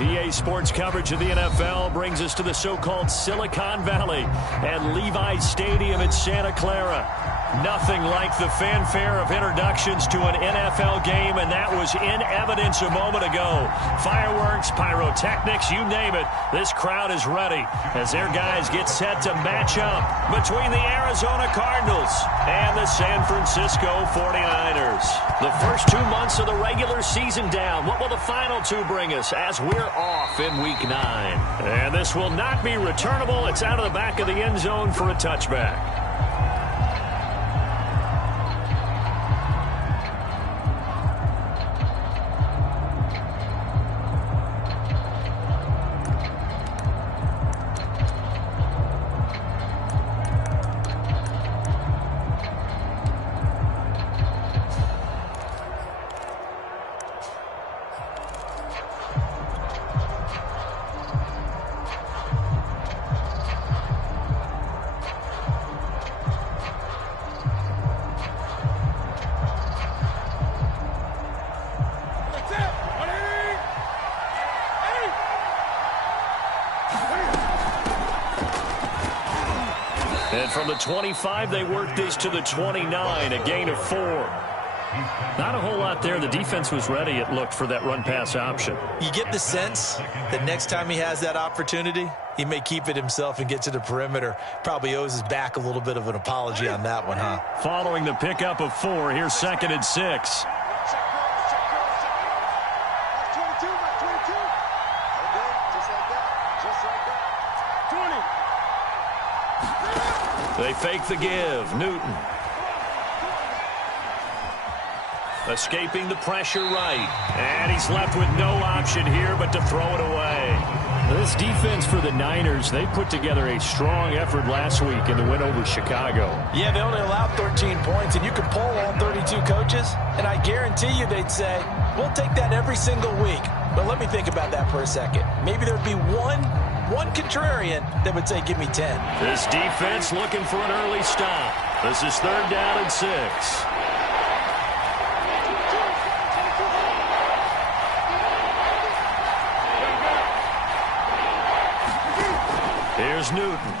EA Sports coverage of the NFL brings us to the so-called Silicon Valley at Levi's Stadium in Santa Clara. Nothing like the fanfare of introductions to an NFL game, and that was in evidence a moment ago. Fireworks, pyrotechnics, you name it. This crowd is ready as their guys get set to match up between the Arizona Cardinals and the San Francisco 49ers. The first 2 months of the regular season down. What will the final two bring us as we're off in Week 9? And this will not be returnable. It's out of the back of the end zone for a touchback. And from the 25, they work this to the 29, a gain of 4. Not a whole lot there. The defense was ready, it looked, for that run-pass option. You get the sense that next time he has that opportunity, he may keep it himself and get to the perimeter. Probably owes his back a little bit of an apology on that one, huh? Following the pickup of 4, here's 2nd and 6. They fake the give. Newton. Escaping the pressure right. And he's left with no option here but to throw it away. This defense for the Niners, they put together a strong effort last week in the win over Chicago. Yeah, they only allowed 13 points, and you can poll all 32 coaches, and I guarantee you they'd say, we'll take that every single week. But let me think about that for a second. Maybe there'd be one contrarian that would say, give me 10. This defense looking for an early stop. This is 3rd down and 6. Here's Newton.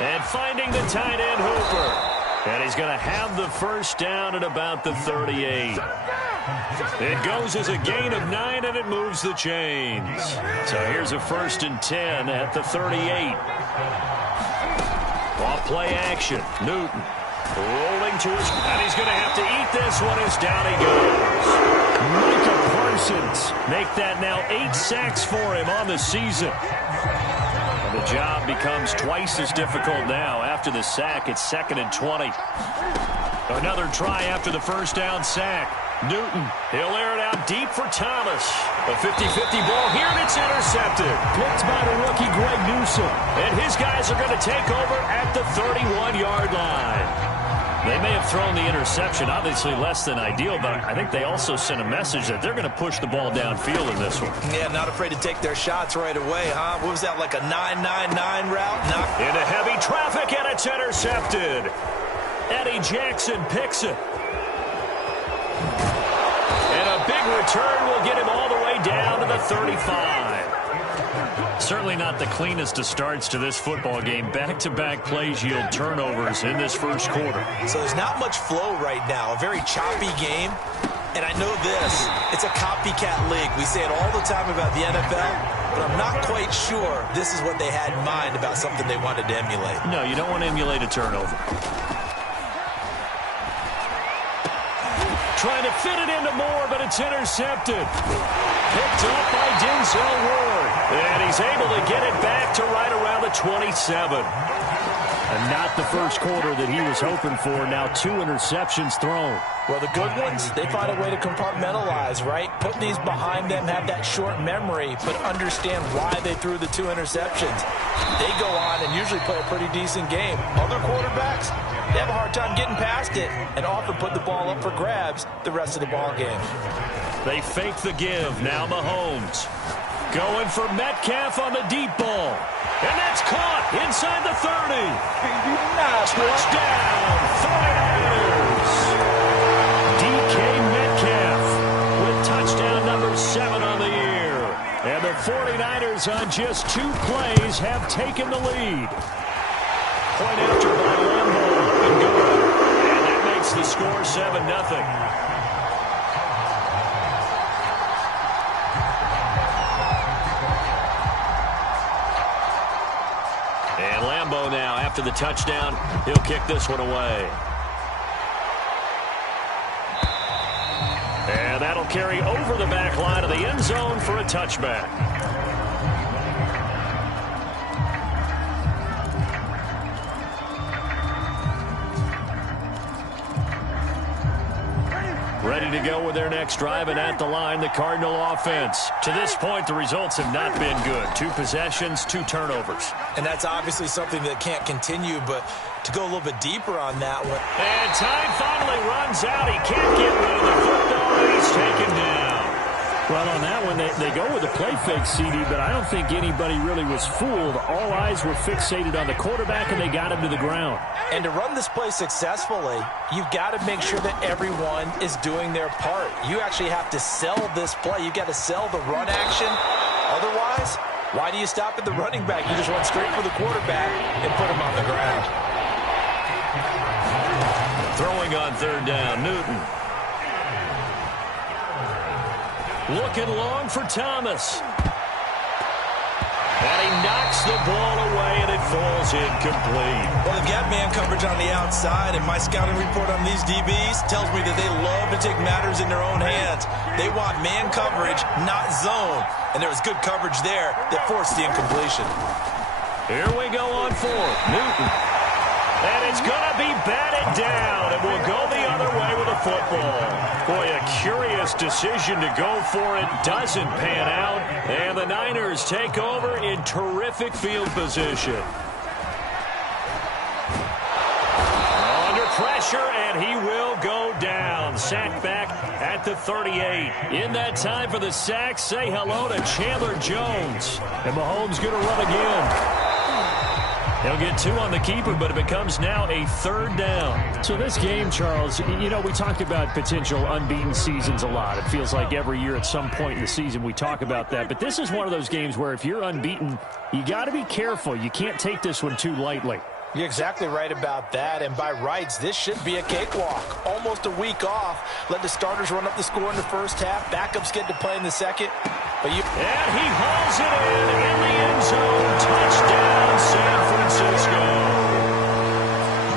And finding the tight end Hooper. And he's going to have the first down at about the 38. It goes as a gain of 9, and it moves the chains. So here's a 1st and 10 at the 38. Off play action. Newton rolling to his... And he's going to have to eat this one as down he goes. Micah Parsons make that now 8 sacks for him on the season. And the job becomes twice as difficult now. After the sack, it's 2nd and 20. Another try after the first down sack. Newton, he'll air it out deep for Thomas. A 50-50 ball here, and it's intercepted. Picked by the rookie Greg Newsome. And his guys are going to take over at the 31-yard line. They may have thrown the interception, obviously less than ideal, but I think they also sent a message that they're going to push the ball downfield in this one. Yeah, not afraid to take their shots right away, huh? What was that, like a 9-9-9 route? Into heavy traffic, and it's intercepted. Eddie Jackson picks it. And a big return will get him all the way down to the 35. Certainly not the cleanest of starts to this football game. Back-to-back plays yield turnovers in this first quarter. So there's not much flow right now. A very choppy game. And I know this. It's a copycat league. We say it all the time about the NFL, but I'm not quite sure this is what they had in mind about something they wanted to emulate. No, you don't want to emulate a turnover. Trying to fit it into Moore, but it's intercepted. Picked up by Denzel Ward. And he's able to get it back to right around the 27. And not the first quarter that he was hoping for. Now 2 interceptions thrown. Well, the good ones, they find a way to compartmentalize, right? Put these behind them, have that short memory, but understand why they threw the 2 interceptions. They go on and usually play a pretty decent game. Other quarterbacks, they have a hard time getting past it and often put the ball up for grabs the rest of the ball game. They fake the give. Now Mahomes going for Metcalf on the deep ball. And that's caught inside the 30. Touchdown, 49ers. DK Metcalf with touchdown number 7 on the year. And the 49ers on just 2 plays have taken the lead. Point after by Lambo, up and good. And that makes the score 7-0. And Lambo now, after the touchdown, he'll kick this one away. And that'll carry over the back line of the end zone for a touchback. Ready to go with their next drive, and at the line, the Cardinal offense. To this point, the results have not been good. 2 possessions, 2 turnovers. And that's obviously something that can't continue, but to go a little bit deeper on that one. And time finally runs out. He can't get rid of the football, and he's taken down. Well, on that one, they go with a play fake, CD, but I don't think anybody really was fooled. All eyes were fixated on the quarterback, and they got him to the ground. And to run this play successfully, you've got to make sure that everyone is doing their part. You actually have to sell this play. You've got to sell the run action. Otherwise, why do you stop at the running back? You just run straight for the quarterback and put him on the ground. Throwing on 3rd down, Newton. Looking long for Thomas. And he knocks the ball away, and it falls incomplete. Well, they've got man coverage on the outside, and my scouting report on these DBs tells me that they love to take matters in their own hands. They want man coverage, not zone. And there was good coverage there that forced the incompletion. Here we go on 4th. Newton. And it's going to be batted down, and we'll go the other way with a football. Boy, a curious decision to go for it. Doesn't pan out, and the Niners take over in terrific field position. Under pressure, and he will go down. Sacked back at the 38. In that time for the sack, say hello to Chandler Jones. And Mahomes going to run again. He'll get 2 on the keeper, but it becomes now a 3rd down. So this game, Charles, you know, we talked about potential unbeaten seasons a lot. It feels like every year at some point in the season we talk about that. But this is one of those games where if you're unbeaten, you got to be careful. You can't take this one too lightly. You're exactly right about that, and by rights, this should be a cakewalk. Almost a week off. Let the starters run up the score in the first half. Backups get to play in the second. And he hauls it in the end zone. Touchdown, San Francisco.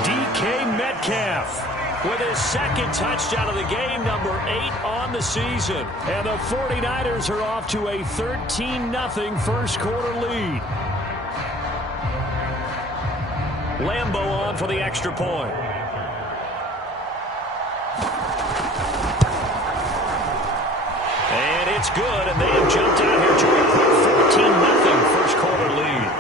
DK Metcalf with his 2nd touchdown of the game, number 8 on the season. And the 49ers are off to a 13-0 first quarter lead. Lambo on for the extra point. And it's good, and they have jumped out here to a quick 14-0 first quarter lead.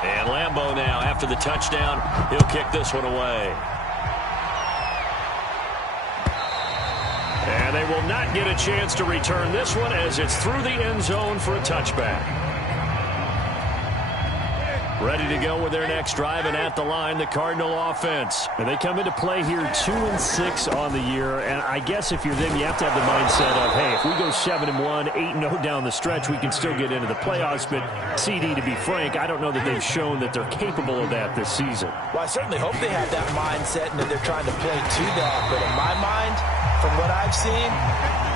And Lambo now, after the touchdown, he'll kick this one away. And they will not get a chance to return this one as it's through the end zone for a touchback. Ready to go with their next drive, and at the line, the Cardinal offense. And they come into play here 2-6 on the year, and I guess if you're them, you have to have the mindset of, hey, if we go 7-1, 8-0 down the stretch, we can still get into the playoffs. But CD, to be frank, I don't know that they've shown that they're capable of that this season. Well, I certainly hope they have that mindset and that they're trying to play to that. But in my mind, from what I've seen,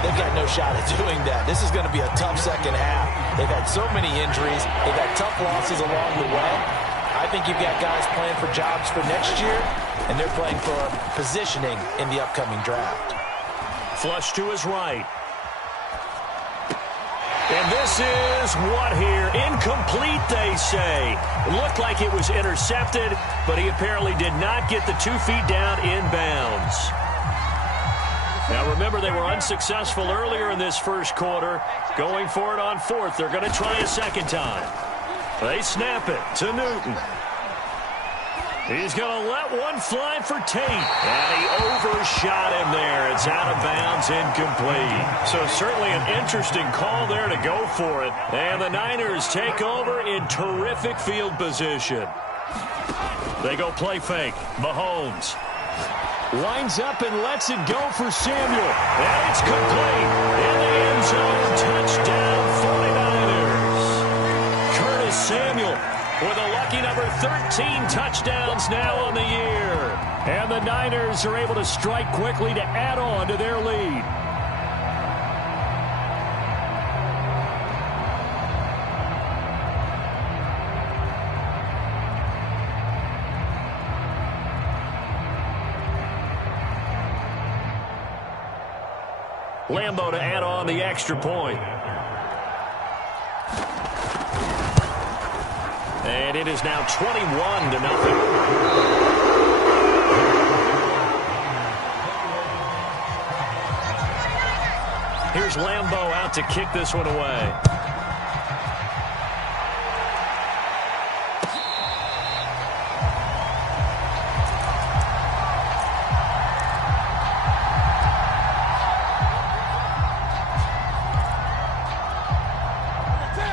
they've got no shot at doing that. This is going to be a tough second half. They've had so many injuries. They've had tough losses along the way. I think you've got guys playing for jobs for next year, and they're playing for positioning in the upcoming draft. Flush to his right. And this is what here? Incomplete, they say. It looked like it was intercepted, but he apparently did not get the 2 feet down inbounds. Now, remember, they were unsuccessful earlier in this first quarter. Going for it on 4th. They're going to try a second time. They snap it to Newton. He's going to let one fly for Tate. And he overshot him there. It's is out of bounds, incomplete. So certainly an interesting call there to go for it. And the Niners take over in terrific field position. They go play fake. Mahomes lines up and lets it go for Samuel. And it's complete. In the end zone, touchdown 49ers. Curtis Samuel with a lucky number 13 touchdowns now on the year. And the Niners are able to strike quickly to add on to their lead. Lambeau to add on the extra point. And it is now 21-0. Here's Lambeau out to kick this one away.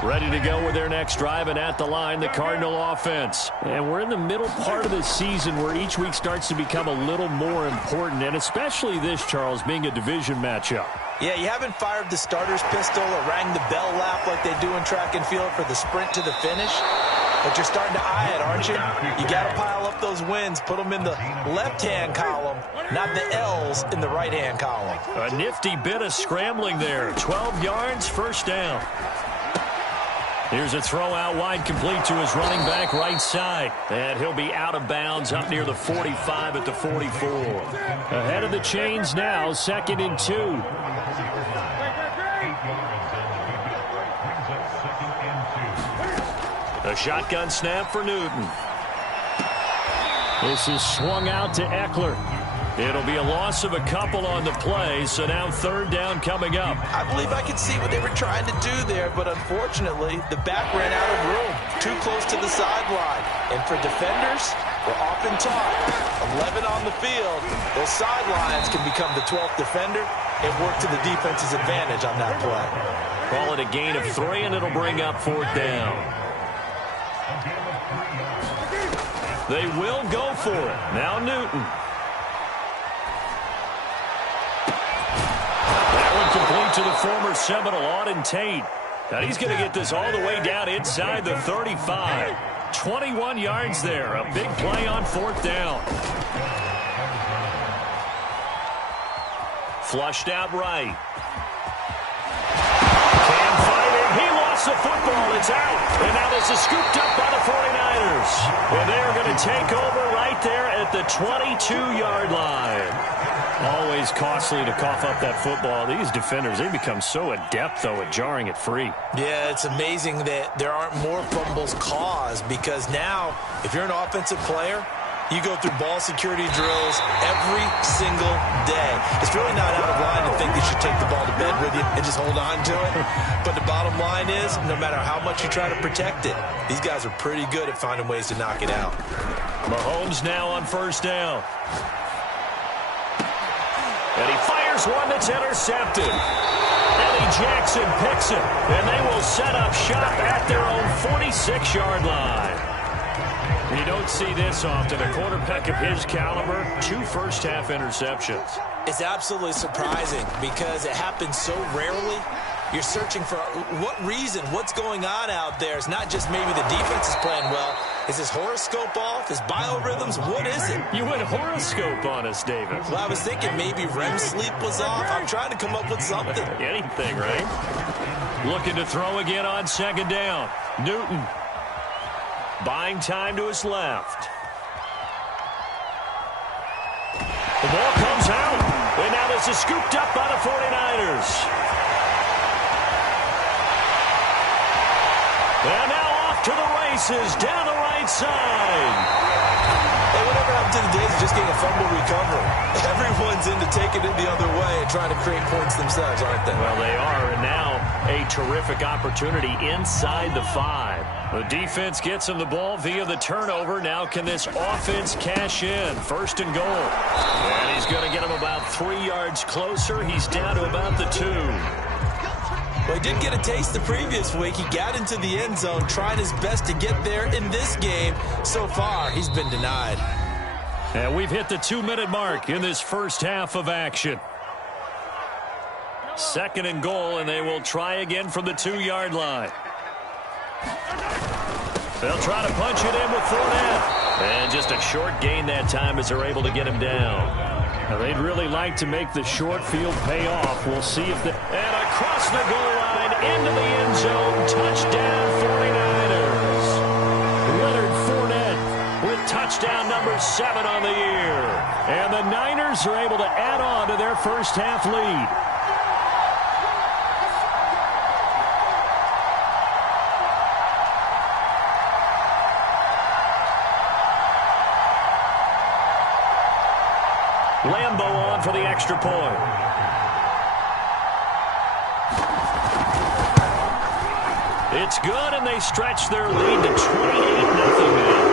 Ready to go with their next drive, and at the line, the Cardinal offense. And we're in the middle part of the season where each week starts to become a little more important, and especially this, Charles, being a division matchup. Yeah, you haven't fired the starter's pistol or rang the bell lap like they do in track and field for the sprint to the finish. But you're starting to eye it, aren't you? You got to pile up those wins, put them in the left-hand column, not the L's in the right-hand column. A nifty bit of scrambling there. 12 yards, first down. Here's a throw out wide, complete to his running back right side. And he'll be out of bounds up near the 45 at the 44. Ahead of the chains now, 2nd and 2. A shotgun snap for Newton. This is swung out to Eckler. It'll be a loss of a couple on the play, so now 3rd down coming up. I believe I could see what they were trying to do there, but unfortunately, the back ran out of room, too close to the sideline. And for defenders, we're often taught, 11 on the field, those sidelines can become the 12th defender and work to the defense's advantage on that play. Call it a gain of 3, and it'll bring up 4th down. They will go for it. Now Newton. Complete to the former Seminole, Auden Tate. And he's going to get this all the way down inside the 35. 21 yards there. A big play on 4th down. Flushed out right. Cam fighting. He lost the football. It's out. And now this is scooped up by the 49ers. And they're going to take over right there at the 22-yard line. Always costly to cough up that football. These defenders, they become so adept, though, at jarring it free. Yeah, it's amazing that there aren't more fumbles caused, because now, if you're an offensive player, you go through ball security drills every single day. It's really not out of line to think you should take the ball to bed with you and just hold on to it. But the bottom line is, no matter how much you try to protect it, these guys are pretty good at finding ways to knock it out. Mahomes now on 1st down. And he fires one that's intercepted. Eddie Jackson picks it, and they will set up shop at their own 46-yard line. You don't see this often. A quarterback of his caliber, 2 first-half interceptions. It's absolutely surprising because it happens so rarely. You're searching for what reason, what's going on out there. It's not just maybe the defense is playing well. Is his horoscope off? His biorhythms? What is it? You went horoscope on us, David. Well, I was thinking maybe REM sleep was off. I'm trying to come up with something. Anything, right? Looking to throw again on 2nd down. Newton buying time to his left. The ball comes out. And now this is scooped up by the 49ers. And now off to the races, down the right side. Hey, whatever happened to the days of just getting a fumble recovery? Everyone's into taking it the other way and trying to create points themselves, aren't they? Well, they are, and now a terrific opportunity inside the 5. The defense gets him the ball via the turnover. Now can this offense cash in? First and goal. And he's going to get him about 3 yards closer. He's down to about the 2. Well, he did get a taste the previous week. He got into the end zone, trying his best to get there in this game. So far, he's been denied. And we've hit the 2-minute mark in this first half of action. Second and goal, and they will try again from the 2-yard line. They'll try to punch it in with Fournette. And just a short gain that time as they're able to get him down. Now, they'd really like to make the short field pay off. We'll see if the... And across the goal line, into the end zone, touchdown 49ers. Leonard Fournette with touchdown number 7 on the year. And the Niners are able to add on to their first half lead. Lambo on for the extra point. It's good, and they stretch their lead to 28-0 now.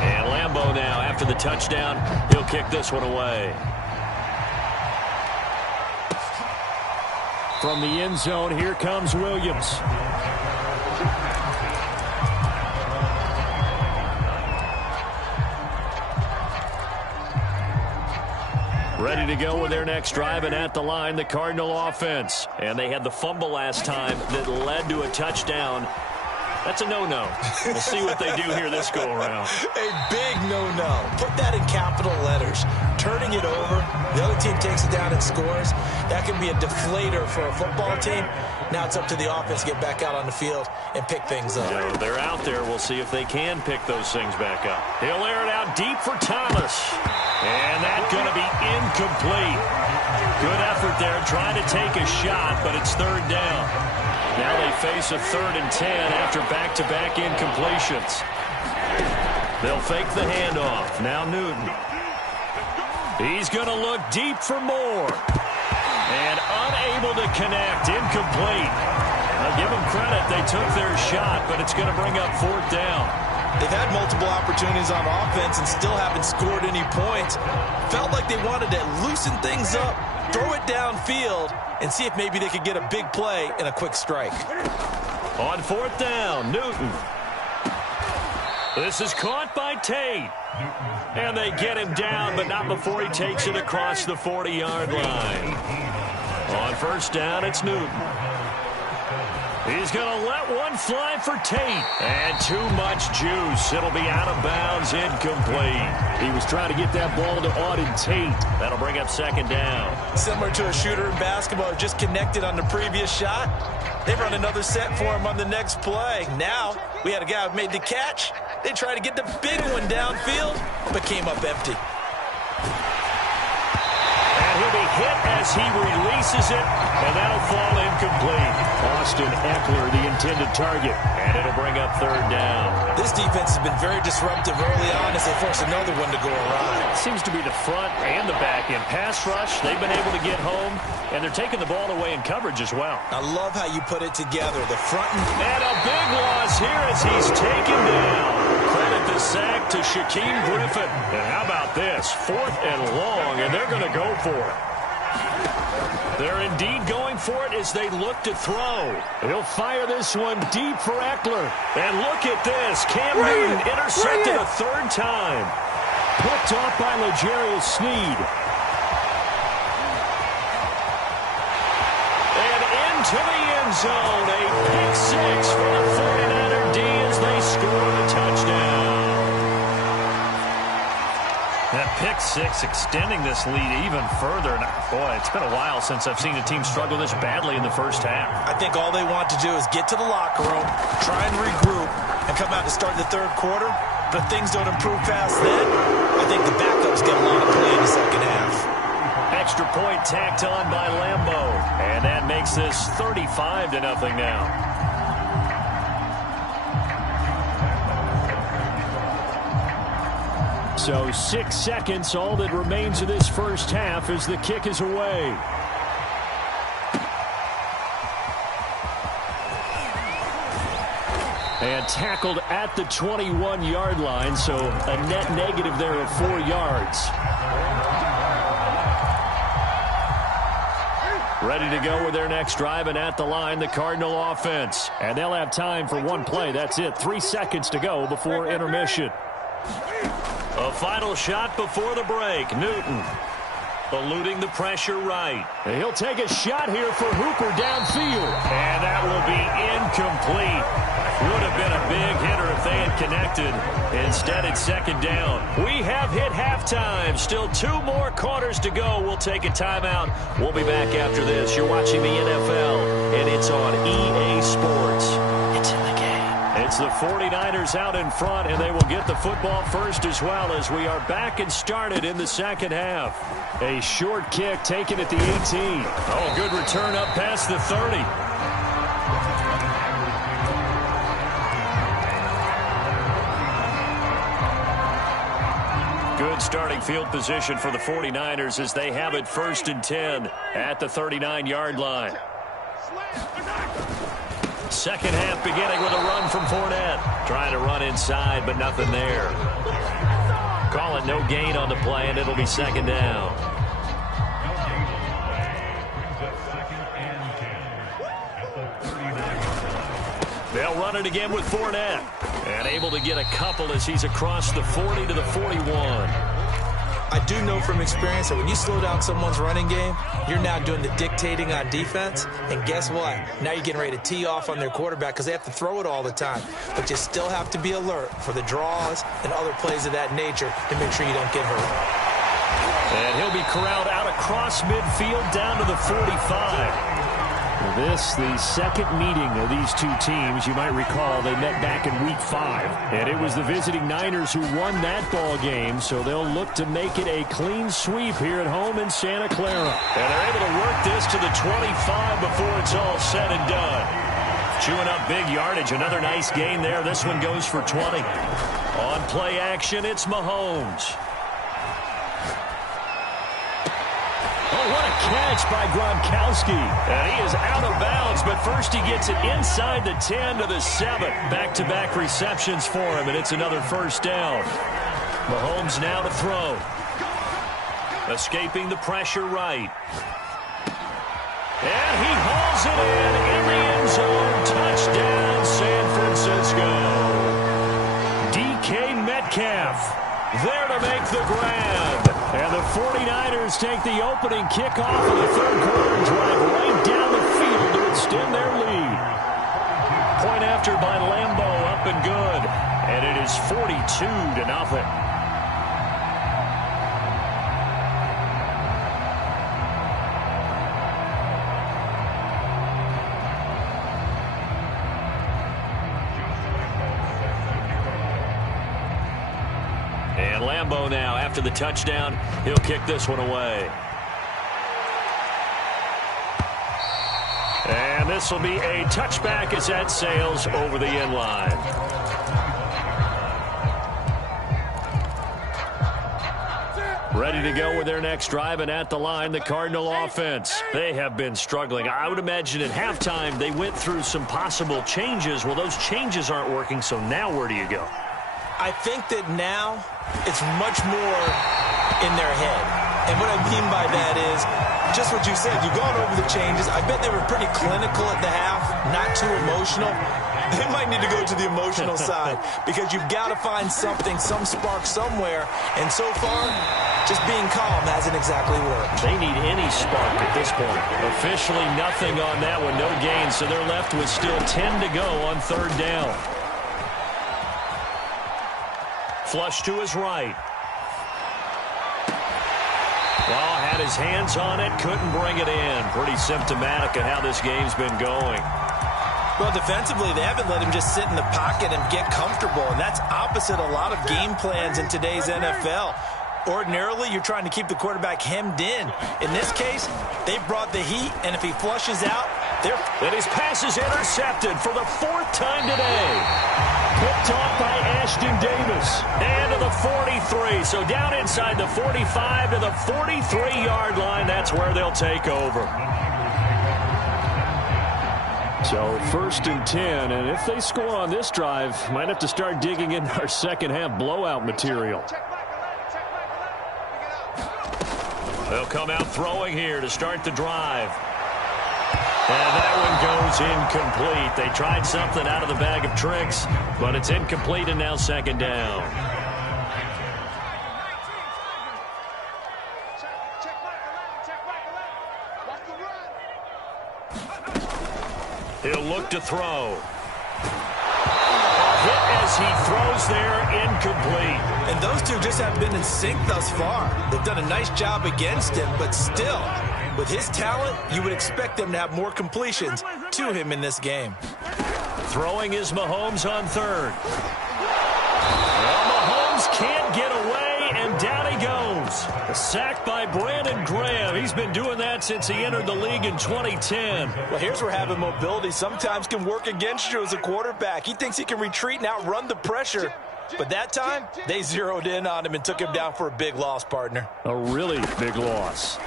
And Lambo now, after the touchdown, he'll kick this one away. From the end zone, here comes Williams. Ready to go with their next drive, and at the line, the Cardinal offense. And they had the fumble last time that led to a touchdown. That's a no-no. We'll see what they do here this go-around. A big no-no. Put that in capital letters. Turning it over, the other team takes it down and scores. That can be a deflator for a football team. Now it's up to the offense to get back out on the field and pick things up. So they're out there. We'll see if they can pick those things back up. He'll air it out deep for Thomas. And that's going to be incomplete. Good effort there trying to take a shot, but it's third down. Now they face a 3rd and 10 after back-to-back incompletions. They'll fake the handoff. Now Newton. He's going to look deep for more. And unable to connect. Incomplete. I'll give them credit. They took their shot, but it's going to bring up 4th down. They've had multiple opportunities on offense and still haven't scored any points. Felt like they wanted to loosen things up, throw it downfield, and see if maybe they could get a big play and a quick strike. On 4th down, Newton. This is caught by Tate. And they get him down, but not before he takes it across the 40-yard line. On 1st down, it's Newton. He's going to let one fly for Tate. And too much juice. It'll be out of bounds, incomplete. He was trying to get that ball to Auden Tate. That'll bring up 2nd down. Similar to a shooter in basketball, just connected on the previous shot. They run another set for him on the next play. Now, we had a guy who made the catch. They tried to get the big one downfield, but came up empty. And he'll be hit as he releases it, and that'll fall incomplete. Austin Eckler, the intended target. And it'll bring up 3rd down. This defense has been very disruptive early on as they force another one to go awry. Seems to be the front and the back end. Pass rush, they've been able to get home, and they're taking the ball away in coverage as well. I love how you put it together. The front and a big loss here as he's taken down. Credit the sack to Shaquem Griffin. And how about this? 4th and long, and they're going to go for it. They're indeed going for it as they look to throw. He'll fire this one deep for Eckler. And look at this. Cam Newton intercepted a 3rd time. Picked off by L'Jarius Sneed. And into the end zone. A pick 6 for the 49er D as they score the touchdown. That pick 6 extending this lead even further. And boy, it's been a while since I've seen a team struggle this badly in the first half. I think all they want to do is get to the locker room, try and regroup, and come out to start the 3rd quarter. But if things don't improve past then, I think the backups get a lot of play in the 2nd half. Extra point tacked on by Lambo. And that makes this 35-0 now. So 6 seconds, all that remains of this first half as the kick is away. And tackled at the 21-yard line, so a net negative there of 4 yards. Ready to go with their next drive, and at the line, the Cardinal offense. And they'll have time for one play. That's it. 3 seconds to go before intermission. A final shot before the break. Newton eluding the pressure right. And he'll take a shot here for Hooper downfield. And that will be incomplete. Would have been a big hitter if they had connected. Instead, it's second down. We have hit halftime. Still 2 more quarters to go. We'll take a timeout. We'll be back after this. You're watching the NFL, and it's on EA Sports. It's in the game. It's the 49ers out in front, and they will get the football first as well as we are back and started in the second half. A short kick taken at the 18. Oh, good return up past the 30. Good starting field position for the 49ers as they have it 1st and 10 at the 39-yard line. Second half beginning with a run from Fournette. Trying to run inside, but nothing there. Call it no gain on the play, and it'll be second down. They'll run it again with Fournette. And able to get a couple as he's across the 40 to the 41. I do know from experience that when you slow down someone's running game, you're now doing the dictating on defense. And guess what? Now you're getting ready to tee off on their quarterback because they have to throw it all the time. But you still have to be alert for the draws and other plays of that nature to make sure you don't get hurt. And he'll be corralled out across midfield down to the 45. This, the second meeting of these two teams. You might recall they met back in Week 5. And it was the visiting Niners who won that ball game, so they'll look to make it a clean sweep here at home in Santa Clara. And they're able to work this to the 25 before it's all said and done. Chewing up big yardage. Another nice gain there. This one goes for 20. On play action, it's Mahomes. Oh, what a catch by Gronkowski. And he is out of bounds, but first he gets it inside the 10 to the 7. Back-to-back receptions for him, and it's another first down. Mahomes now to throw. Escaping the pressure right. And he hauls it in the end zone. Touchdown, San Francisco. DK Metcalf there to make the grab. And the 49ers take the opening kickoff of the third quarter, drive right down the field to extend their lead. Point after by Lambeau, up and good. And it is 42-0. And Lambeau now, after the touchdown, he'll kick this one away. And this will be a touchback as that sails over the end line. Ready to go with their next drive, and at the line, the Cardinal offense. They have been struggling. I would imagine at halftime they went through some possible changes. Well, those changes aren't working, so now where do you go? I think that now it's much more in their head. And what I mean by that is just what you said. You've gone over the changes. I bet they were pretty clinical at the half, not too emotional. They might need to go to the emotional side because you've got to find something, some spark somewhere. And so far, just being calm hasn't exactly worked. They need any spark at this point. Officially nothing on that one, no gain. So they're left with still 10 to go on third down. Flush to his right. Well, had his hands on it, couldn't bring it in. Pretty symptomatic of how this game's been going. Well, defensively, they haven't let him just sit in the pocket and get comfortable, and that's opposite a lot of game plans in today's NFL. Ordinarily, you're trying to keep the quarterback hemmed in. In this case, they brought the heat, and if he flushes out, and his pass is intercepted for the 4th time today. Picked off by Ashton Davis. And to the 43. So down inside the 45 to the 43-yard line. That's where they'll take over. So 1st and 10, and if they score on this drive, might have to start digging in our second half blowout material. They'll come out throwing here to start the drive. And that one goes incomplete. They tried something out of the bag of tricks, but it's incomplete and now 2nd down. He'll look to throw. A hit as he throws there, incomplete. And those two just have been in sync thus far. They've done a nice job against him, but still, with his talent, you would expect them to have more completions to him in this game. Throwing is Mahomes on 3rd. Well, Mahomes can't get away, and down he goes. A sack by Brandon Graham. He's been doing that since he entered the league in 2010. Well, here's where having mobility sometimes can work against you as a quarterback. He thinks he can retreat and outrun the pressure. But that time, they zeroed in on him and took him down for a big loss, partner. A really big loss.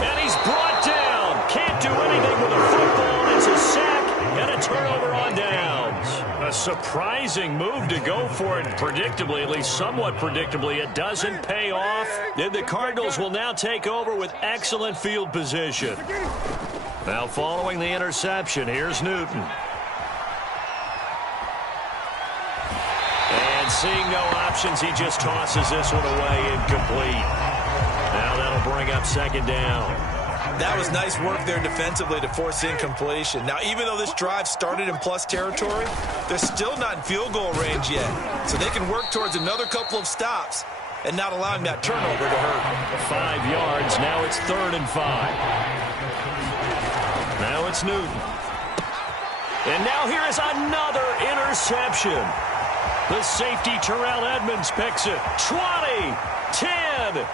And he's brought down. Can't do anything with a football. It's a sack and a turnover on downs. A surprising move to go for it predictably, at least somewhat predictably. It doesn't pay off. Then the Cardinals will now take over with excellent field position. Now following the interception, here's Newton. And seeing no options, he just tosses this one away, incomplete. Now that'll bring up 2nd down. That was nice work there defensively to force incompletion. Now, even though this drive started in plus territory, they're still not in field goal range yet. So they can work towards another couple of stops and not allowing that turnover to hurt. 5 yards. Now it's 3rd and 5. Now it's Newton. And now here is another interception. The safety, Terrell Edmonds, picks it. 20, 10,